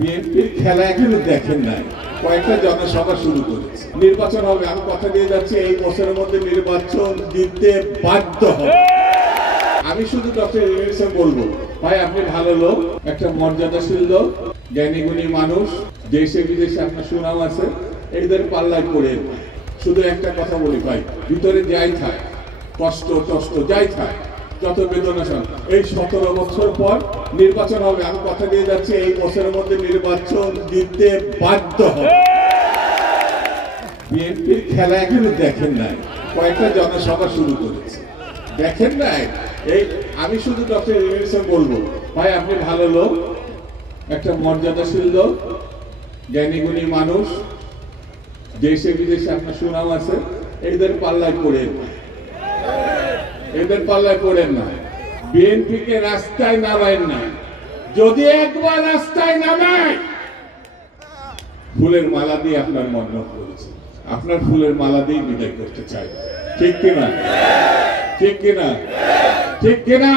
বিএনপির খেলা এখনও দেখেন নাই। কয়েকটা জনসভা শুরু করেছে। নির্বাচন হবে, আমি কথা দিয়ে যাচ্ছি, এই বছরের মধ্যে নির্বাচন দিতে বাধ্য হবে। আমি শুধু ডক্টর বলব, ভাই, আপনি ভালো লোক, একটা মর্যাদাশীল লোক জ্ঞানী গুণী মানুষ, দেশে বিদেশে আপনার সুনাম আছে এদের পাল্লায় পড়ে শুধু একটা কথা বলি, ভাই, ভিতরে যাই থাক, কষ্ট টষ্ট যাই থাক যত বেদনা সন এই সতেরো বছর পর নির্বাচন হবে, আমি কথা দিয়ে যাচ্ছি, এই বছরের মধ্যে নির্বাচন দিতে বাধ্য হবে। বিএনপির খেলা এখনও দেখেন নাই। কয়েকটা জনসভা শুরু করেছে। দেখেন নাই? এই, আমি শুধু ডক্টর ইউনিসে বলব, ভাই, আপনি ভালো লোক, একটা মর্যাদাশীল লোক, জ্ঞানী গুণী মানুষ, দেশে বিদেশে আপনার সুনাম আছে এদের পাল্লায় পড়েন। না। এদের পাল্লায় পড়েন না। বিএনপিকে রাস্তায় নামায় না। যদি একবার রাস্তায় নামায়, ফুলের মালা দিয়ে আপনার মন্ডপ করেছে। আপনার ফুলের মালা দিয়ে বিদায় করতে চাই ঠিক কিনা? ঠিক কিনা? ঠিক কিনা?